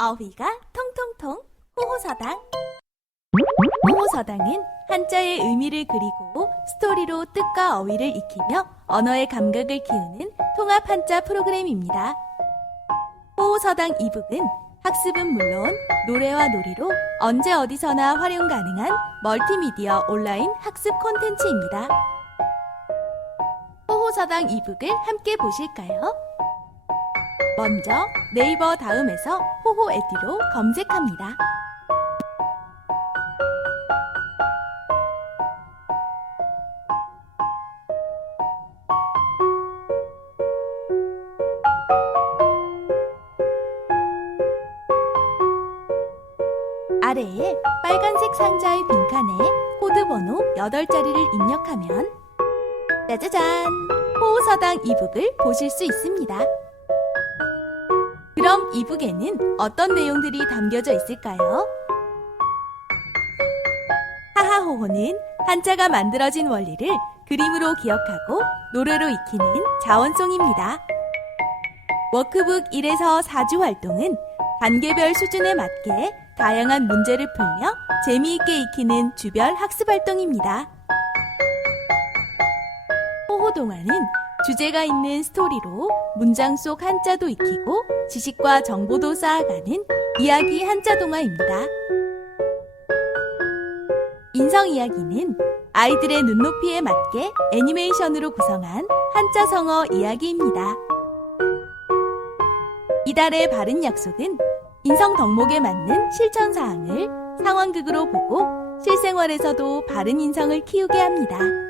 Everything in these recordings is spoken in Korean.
어휘가 통통통 호호서당 호호서당은 한자의 의미를 그리고 스토리로 뜻과 어휘를 익히며 언어의 감각을 키우는 통합 한자 프로그램입니다. 호호서당 이북은 학습은 물론 노래와 놀이로 언제 어디서나 활용 가능한 멀티미디어 온라인 학습 콘텐츠입니다. 호호서당 이북을 함께 보실까요? 먼저 네이버 다음에서 호호에듀로 검색합니다. 아래에 빨간색 상자의 빈칸에 코드 번호 8자리를 입력하면 짜자잔! 호호서당 이북을 보실 수 있습니다. 그럼 이북에는 어떤 내용들이 담겨져 있을까요? 하하호호는 한자가 만들어진 원리를 그림으로 기억하고 노래로 익히는 자원송입니다. 워크북 1에서 4주 활동은 단계별 수준에 맞게 다양한 문제를 풀며 재미있게 익히는 주별 학습 활동입니다. 호호동화는 주제가 있는 스토리로 문장 속 한자도 익히고 지식과 정보도 쌓아가는 이야기 한자 동화입니다. 인성 이야기는 아이들의 눈높이에 맞게 애니메이션으로 구성한 한자 성어 이야기입니다. 이달의 바른 약속은 인성 덕목에 맞는 실천 사항을 상황극으로 보고 실생활에서도 바른 인성을 키우게 합니다.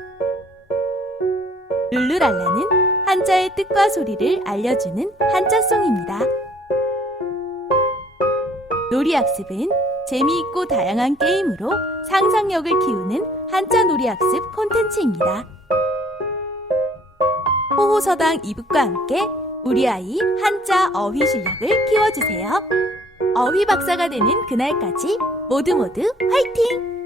룰루랄라는 한자의 뜻과 소리를 알려주는 한자송입니다. 놀이학습은 재미있고 다양한 게임으로 상상력을 키우는 한자 놀이학습 콘텐츠입니다. 호호서당 이북과 함께 우리 아이 한자 어휘 실력을 키워주세요. 어휘 박사가 되는 그날까지 모두 모두 화이팅!